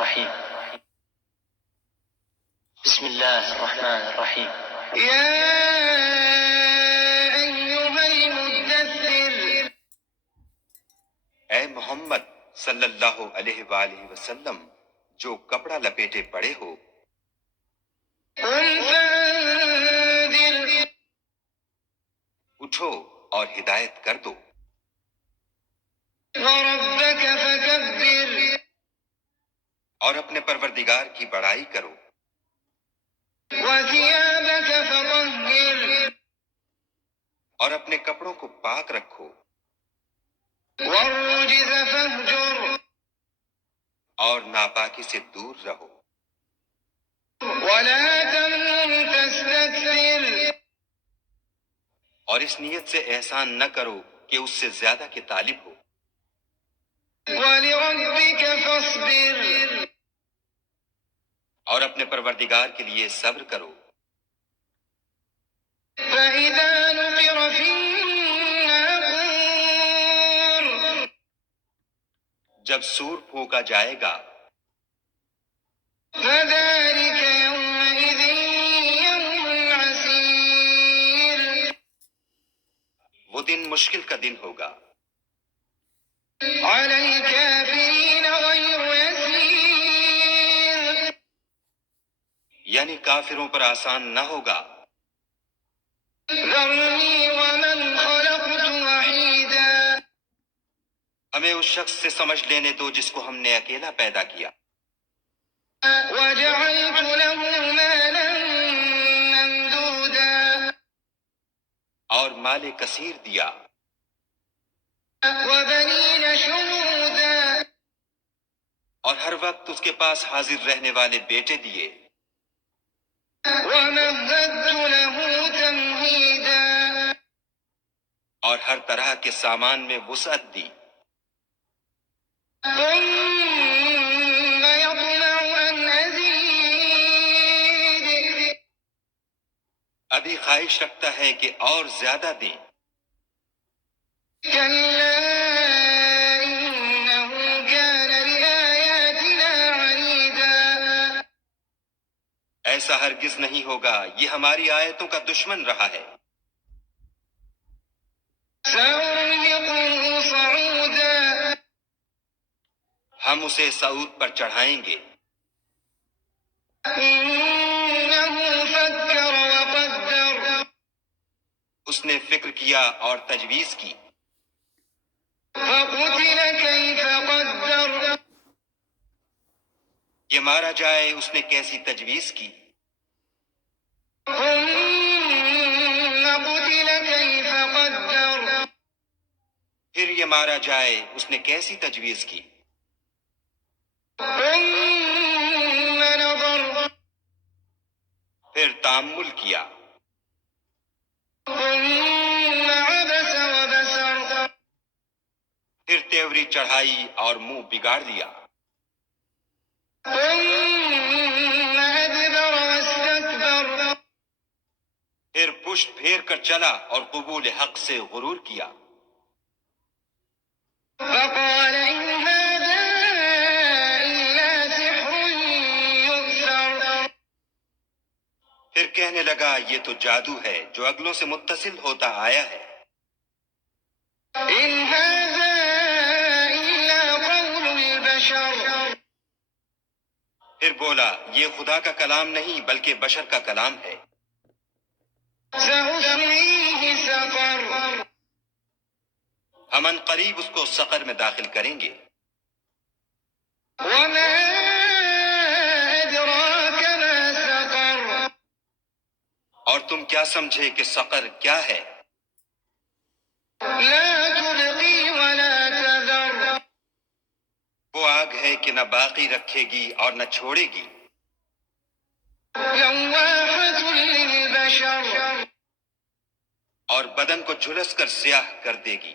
الرحيم. بسم الله الرحمن الرحيم. يا أيها المدثر، اے محمد صلی اللہ علیہ وآلہ وسلم جو کپڑا لپیٹے پڑے ہو، قم فانذر، اٹھو اور ہدایت کر دو، وربك فكبر، اور اپنے پروردگار کی بڑائی کرو، وثيابك فطهر، اور اپنے کپڑوں کو پاک رکھو، والرجز فاهجر، اور ناپاکی سے دور رہو، ولا تمنن تستكثر، اور اس نیت سے احسان نہ کرو کہ اس سے زیادہ کے طالب ہو، ولربك فاصبر، اور اپنے پروردگار کے لیے صبر کرو، فإذا نقر في الناقور، جب سور پھونکا جائے گا، فذلك يومئذ يوم عسير، وہ دن مشکل کا دن ہوگا، على الكافرين غير يسير، یعنی کافروں پر آسان نہ ہوگا۔ ذرني ومن خلقت وحيدا، ہمیں اس شخص سے سمجھ لینے دو جس کو ہم نے اکیلا پیدا کیا، وجعلت له مالا ممدودا، اور مال کثیر دیا، وبنين شهودا، اور ہر وقت اس کے پاس حاضر رہنے والے بیٹے دیے، ومهدت له تمهيدا، اور ہر طرح کے سامان میں وسعت دی، ثم يطمع أن أزيد، ابھی خواہش رکھتا ہے کہ اور زیادہ دیں، كلا إنه كان لآياتنا عنيدا، ایسا ہرگز نہیں ہوگا، یہ ہماری آیتوں کا دشمن رہا ہے، سأرهقه صعودا، ہم اسے صعود پر چڑھائیں گے، إنه فكر وقدر، اس نے فکر کیا اور تجویز کی، فقتل كيف قدر، یہ مارا جائے اس نے کیسی تجویز کی، ثم قتل كيف قدر، پھر یہ مارا جائے اس نے کیسی تجویز کی، ثم نظر، پھر تأمل کیا، ثم عبس وبسر، پھر تیوری چڑھائی اور منہ بگاڑ دیا، ثم أدبر واستكبر، پھر پشت پھیر کر چلا اور قبول حق سے غرور کیا، فقال إن هذا إلا سحر يؤثر، پھر کہنے لگا یہ تو جادو ہے جو اگلوں سے متصل ہوتا آیا ہے، إن هذا إلا قول البشر، پھر بولا یہ خدا کا کلام نہیں بلکہ بشر کا کلام ہے، سأصليه سقر، ہم ان قریب اس کو سقر میں داخل کریں گے، وما أدراك ما سقر، اور تم کیا سمجھے کہ سقر کیا ہے؟ لا تبقي ولا تذر، وہ آگ ہے کہ نہ باقی رکھے گی اور نہ چھوڑے گی، لواحة للبشر، اور بدن کو جھلس کر سیاہ کر دے گی،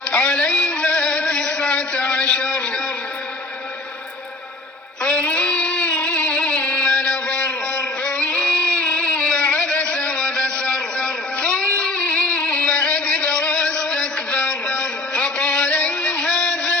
عليها 19، ثم نظر، ثم عبس وبسر، ثم أدبر واستكبر، فقال إن هذا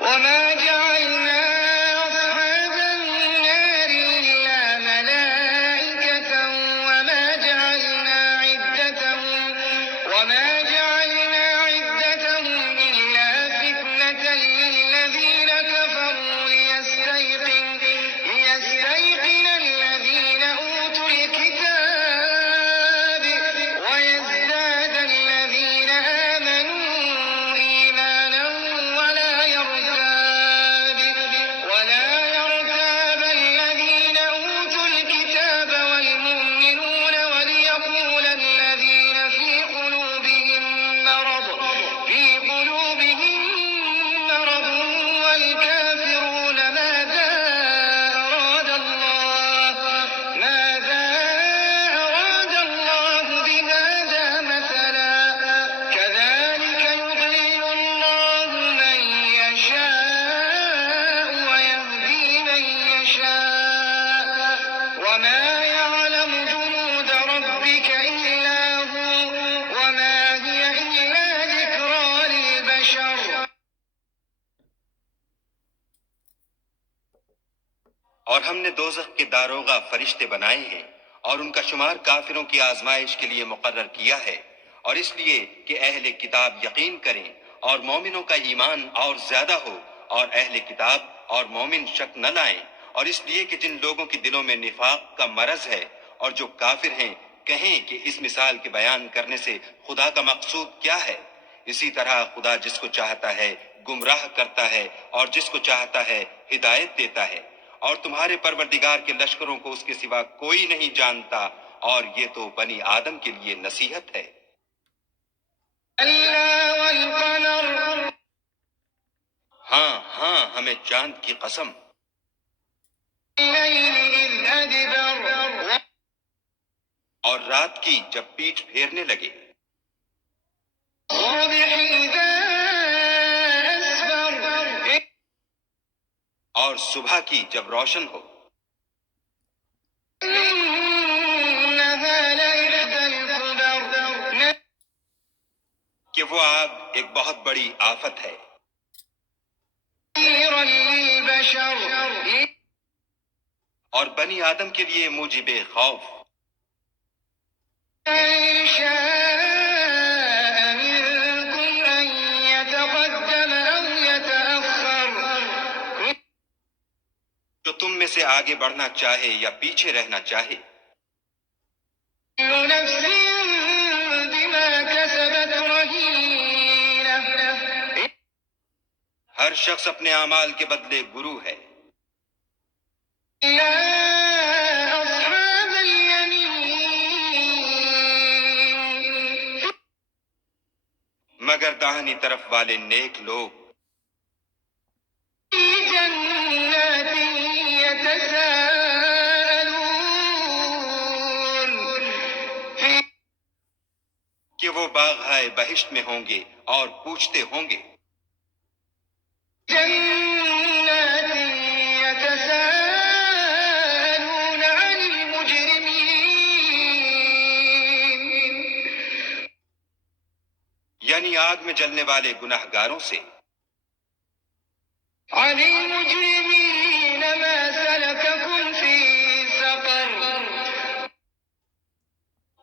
وما جعلنا أصحاب النار إلا ملائكة وما جعلنا عدتهم إلا فتنة للذين كفروا ليستيقن الذين أوتوا الكتاب ويزداد الذين آمنوا إيمانا ولا يرتاب الذين أوتوا الكتاب والمؤمنون وليقول الذين في قلوبهم مرض والكافرون ماذا أراد الله بهذا مثلا كذلك يضل الله من يشاء ويهدي من يشاء وما يعلم جنود ربك إلا هو وما هي إلا ذكرى للبشر. اور ہم نے دوزخ کے داروغہ فرشتے بنائے ہیں اور ان کا شمار کافروں کی آزمائش کے لیے مقرر کیا ہے، اور اس لیے کہ اہل کتاب یقین کریں اور مومنوں کا ایمان اور زیادہ ہو، اور اہل کتاب اور مومن شک نہ لائیں، اور اس لیے کہ جن لوگوں کے دلوں میں نفاق کا مرض ہے اور جو کافر ہیں کہیں کہ اس مثال کے بیان کرنے سے خدا کا مقصود کیا ہے۔ اسی طرح خدا جس کو چاہتا ہے گمراہ کرتا ہے اور جس کو چاہتا ہے ہدایت دیتا ہے، اور تمہارے پروردگار کے لشکروں کو اس کے سوا کوئی نہیں جانتا، اور یہ تو بنی آدم کے لیے نصیحت ہے۔ كلا والقمر ہاں ہاں ہمیں چاند کی قسم، الليل إذ أدبر اور رات کی جب پیٹھ پھیرنے لگے، والصبح إذا أسفر اور صبح کی جب روشن ہو، إنها لإحدى الكبر کہ وہ آگ ایک بہت بڑی آفت ہے، نذيرا للبشر اور بنی آدم کے لیے موجب خوف۔ لمن شاء منكم أن يتقدم أو يتأخر جو تم میں سے آگے بڑھنا چاہے یا پیچھے رہنا چاہے، كل نفس بما كسبت رهينة ہر شخص اپنے اعمال کے بدلے گرو ہے، إلا أصحاب اليمين مگر داہنی طرف والے نیک لوگ في جنات يتساءلون کہ وہ باغہائے بہشت میں ہوں گے اور پوچھتے ہوں گے، جنات يتساءلون عن المجرمين یعنی آگ میں جلنے والے گناہ گاروں سے، عن المجرمين ما سلككم في سقر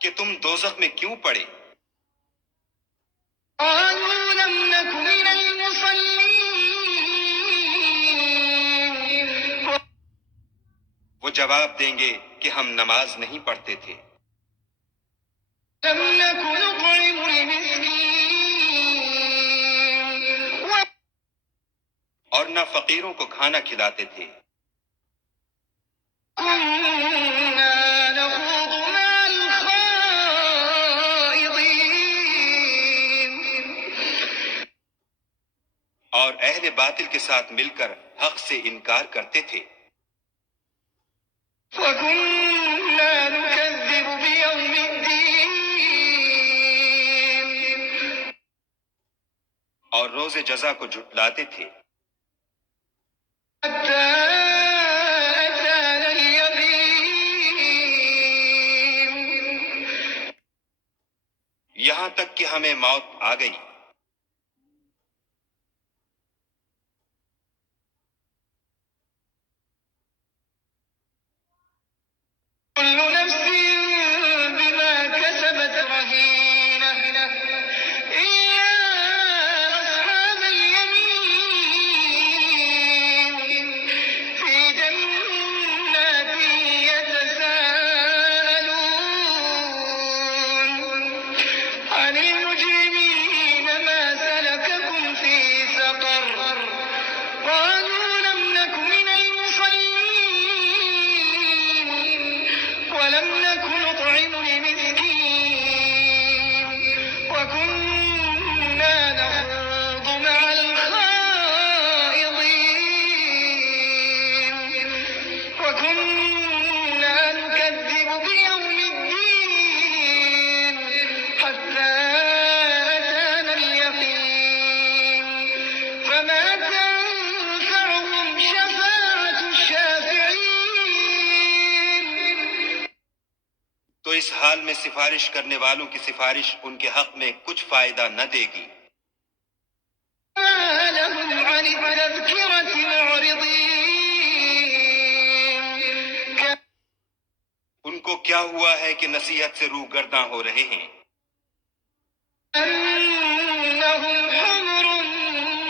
کہ تم دوزخ میں کیوں پڑے؟ قالوا لم نك من المصلين وہ جواب دیں گے کہ ہم نماز نہیں پڑھتے تھے، لم نك نطعم المسكين اور نہ فقیروں کو کھانا کھلاتے تھے، كنا نخوض مع الخائضين اور اہل باطل کے ساتھ مل کر حق سے انکار کرتے تھے، وكنا نكذب بيوم الدين اور روز جزا کو جھٹلاتے تھے، ہمیں موت آ گئی۔ كل نفس بما كسبت رهينة إلا أصحاب اليمين في جنات يتساءلون عن المجرمين ما سلككم في سقر قالوا لم نك من المصلين ولم نك نطعم المسكين وكنا نخوض مع الخائضين وكنا نكذب بيوم الدين حتى أتانا اليقين فما تنفعهم شفاعة الشافعين تو اس حال میں سفارش کرنے والوں کی سفارش ان کے حق میں کچھ فائدہ نہ دے گی۔ ما لهم عن التذكرة معرضين ان کو کیا ہوا ہے کہ نصیحت سے روگرداں ہو رہے ہیں؟ كأنهم حمر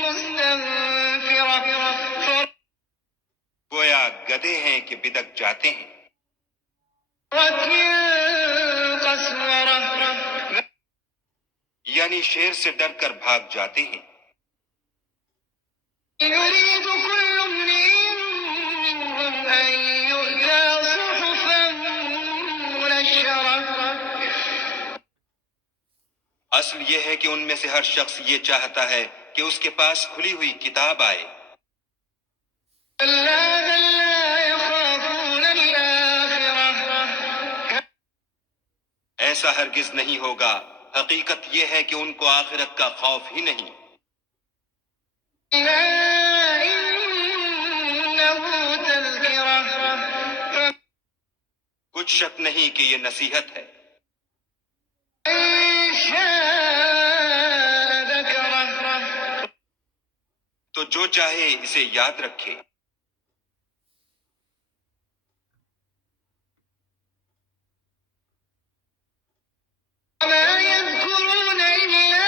مستنفرة گویا گدھے ہیں کہ بدک جاتے ہیں، فرت من قسورة یعنی شیر سے ڈر کر بھاگ جاتے ہیں۔ يريد كل امرئ منهم أن يؤتى صحفا منشرة اصل یہ ہے کہ ان میں سے ہر شخص یہ چاہتا ہے کہ اس کے پاس کھلی ہوئی کتاب آئے، كلا بل لا يخافون الآخرة ایسا ہرگز نہیں ہوگا۔ حقیقت یہ ہے کہ ان کو آخرت کا خوف ہی نہیں۔ كلا إنه تذكرة کچھ شک نہیں کہ یہ نصیحت ہے، فمن شاء ذكره تو جو چاہے اسے یاد رکھے۔ وما يذكرون إلا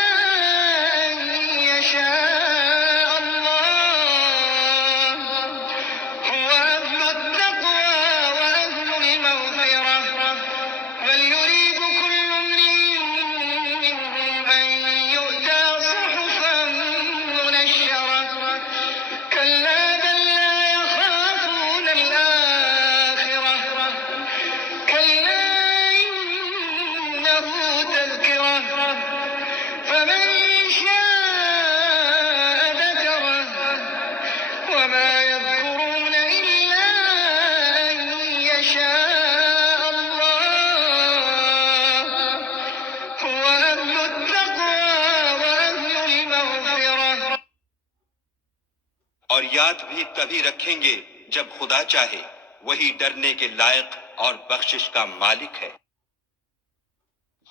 أن يشاء الله هو أهل التقوى وأهل المغفرة بل يريد كل امرئ منهم أن يؤتى صحفا منشرة كلا بل لا يخافون الآخرة كلا إنه تذكرة فمن شاء ذكره وما يذكرون إلا أن يشاء الله هو أهل التقوى وأهل المغفرة اور یاد بھی تبھی رکھیں گے جب خدا چاہے، وہی ڈرنے کے لائق اور بخشش کا مالک ہے۔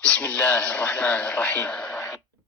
بسم الله الرحمن الرحيم